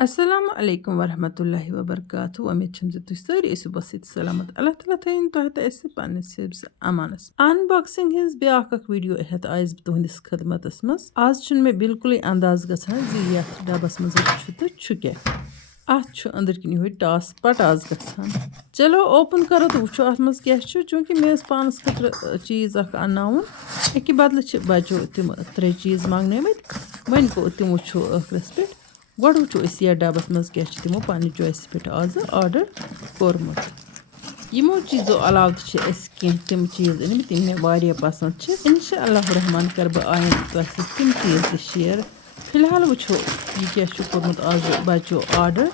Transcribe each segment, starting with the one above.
Assalamu alaikum warahmatullahi wabarakatuh. Ummid छम जे तुझ सारी ऐसु बसित सलामत अल्लाह ताला थैन तोह त ऐसे पन्निस हिब्स अमानस अनबॉक्सिंग हिज ब्याक अक वीडियो हेत आइज तुहंदिस खदमतस मस आज छुन मे बिल्कुल अंदाज गछन जे यथ डबस मज छु त छु के अत छु अंदर किन हो टास पटास गछन चलो ओपन करो तो वुचो अत मज क्या छु चूंकि मे पानस खतर चीज अक अन्नाउन एकी बदल छ बचो तिम त्रे चीज मांगनेमत वन को तिमो छु अखरस पे गोड़ वुचो ये डबस मज क्या तिमो पानी चॉइस पे आज ऑर्डर कोरमुत यमो चीज़ों अलाव तिम चीज़ अनिम तिम मे वारिया पसंद इंशाअल्लाह रहमान कर बह आयन तिम चीज़ शेयर फिलहाल वुचो ये क्या कोरमुत आज बचो ऑर्डर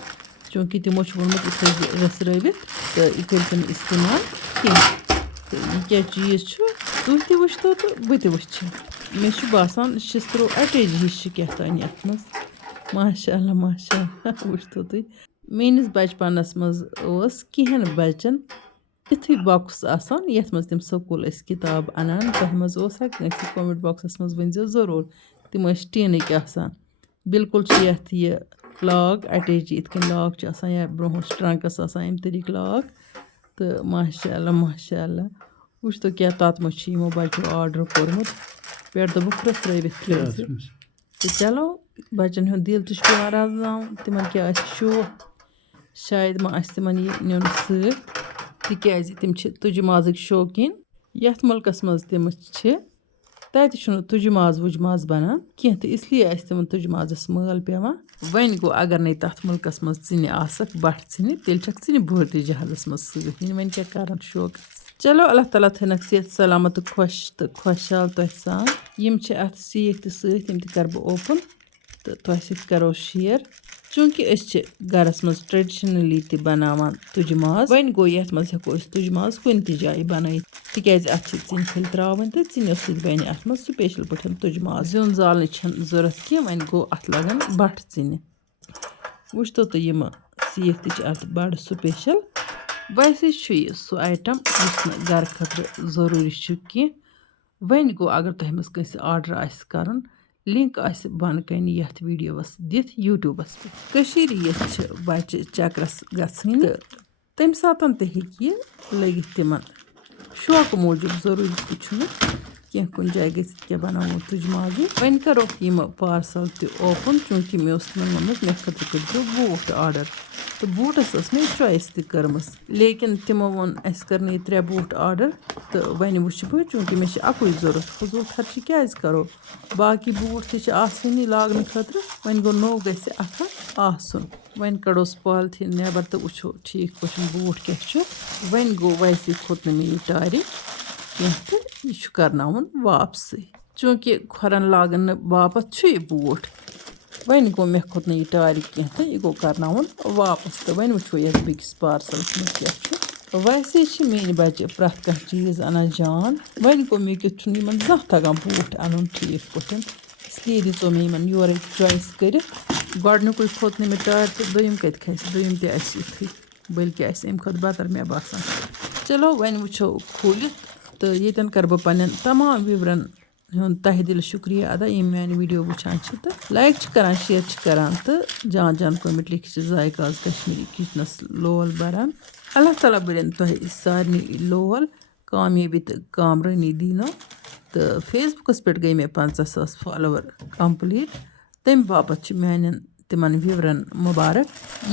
चूँकि तिमो वोनमुत इत रसरवित तो यह कर इस्तेमाल तो यह क्या चीज़ तुह तु वुचतो तो बह तु मे बासान शिस्तरो अटैच हिश क्या तान यथ मज माशाअल्लाह माशाअल्लाह वुचतो तु मेनिस बचपनस मज कहें बचन इथु बॉक्स आसान यथ मज तिम स्कूल किताब अनान तह मज कमेंट बॉक्सस मज वनजो जरूर तिम टीनक आसान बिल्कुल यथ ये लॉक अटैच इत लॉक या ब्रोह ट्रंकस अम तरीक लॉक तो माशाअल्लाह माशाअल्लाह वुचतो क्या तथ मज यमो बचो ऑर्डर कोरमुत पे दोपुक रसरवित तो चलो बचन हुंद दिल तुझ पे राजान तिम क्या शौक शायद मा तिमन यह नुन सज तिम तुज माजक शौकीन यथ मुल्कस मज तिम तत तुज माज वुज माज बनान कह तो इसलिए तिमन तुज माजस माल पेवान वन गो अगर नहीं तथ मुल्कस मज चिन आसक बट चिन तेल चिन भर्ती जहाजस मज सत वन क्या कर शौक चलो अल्लाह ताला थनक सेहत सलामत खुश तो खुशहाल तह सान यम अत सीख तो सम कर बह ओपन तो तह सत करो शेयर चूँकि गरस मज ट्रेडिशनली ति बनावान तुज माज वन गो यथ मज हेको तुज माज कुन ति जाय बनायित तिकाज अत चिन फुल त्रावन तो चिनो सत बन अत मज स्पेशल पठन तुज माज जुन जालने छन जरूरत की वन गो अत लगन बट चिन वुचतो तो यम सीख ति अत बड़ स्पेशल वैसे यह सो आइटम गर खतर जरूरी कह वन गो अगर तह मज कंस ऑर्डर आसि करन लिंक आसि बन कन यथ वीडियोस दिथ यूट्यूबस पे ये बच्चे चक्रस गन तो तम सात तह लगित तिमन शौक मूजूब जरूरी कह कुन जाय क्या बनावो तुज माज वन करो यम पार्सल तो ओपन चूँकि मे तिमन वोनमुत मे खतर करो बूट ऑर्डर तो बूटस मे चॉइस तमस लेकिन तिमो वोन कर त्रे बूट ऑर्डर तो वन वुच बह चूँकि मे अकुई जरूरत फजूल खर्च क्या करो बाकी बूट तनी लागन खतर वन गो नो गसन वन कड़ोस पॉलिथीन नेबर तो वुचो ठीक पे बूट क्या वन गो वैसे खोत मे यह टारी कह तो यह करनावन वापस चूँकि खुरन लागन बापत यह बूट वन गो मे खोत यह टारी कह तो यह गो करनावन वापस तो वन वुचो ये बिकस पार्सलस मज क्या वैसे मेन बच्चे प्रथ कह चीज़ अना जान वन गो मे क्युत जहाँ तगान बूट अन ठीक पे इसलिए दिचो मे इन योर चॉइस कर गोडनुक खोत मे टार तो दोम कत खस दोम तु बल्कि अम खुद बतर मे बासान चलो वन वुचो खोल तो ये कर बह पन्न तमाम व्यूवरन तह दिल शुक्रिया अदा यम मान वीडियो वुचान तो लाइक करान शेयर करान तो जान जान कमेंट लिखित जायकाज कश्मीरी किचनस लोल बरान अल्लाह ताला बरन तह सारे लोल कामयाबी तो कामरानी दीनो तो फेसबुकस पे गई मे 50,000 फॉलोवर कंप्लीट तम बापत मान तिमन व्यूवरन मुबारक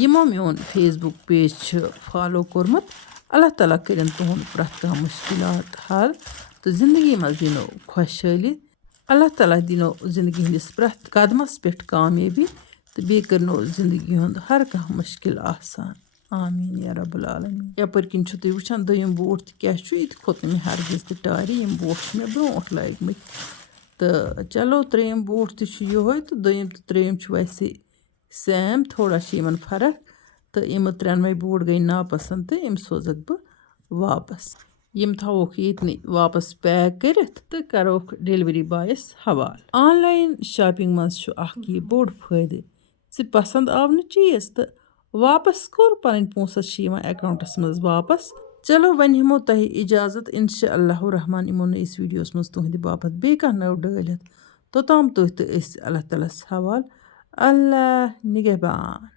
यमो मोन फेसबुक पेज फॉलो कोरमुत अल्लाह ताला कर तुहद प्रथ कह मुश्किलात हल तो जिंदगी मज दिनो खुशहाली अल्लाह ताला दिनो जिंदगी हंदिस प्रथ कदमस पे कामयाबी तो बे करनो जिंदगी हुंद हर कह मुश्किल आसान आमीन या रब्बुल आलमीन यपर किन तुम वुचान दोयम बूट क्या यह खोत मे हरगिज तो टारी यम बूट मे ब्रोट लगित तो चलो त्रेम बूट तो तो दोयम तो त्रेम वैसे सेम थोड़ा इन फर्क तो यम त्रेनवे बूट गई नापसंद तो यम सोजक बह वापस यम थोक ये वापस पैक कर तो करोक डिलीवरी बॉयस हवाल ऑनलाइन शॉपिंग मज यह बोड़ फायदे पसंद आव न चीज़ तो वापस कोर पन पोसस अकाउंटस मज वापस चलो वन हमो तह इजाज़त इंशाअल्लाह रहमान इमो नईस वीडियोस मज तुहद बापत बे कह नव डालित तोताम तुह तो अल्लाह ताला हवाल अल्लाह निगहबान।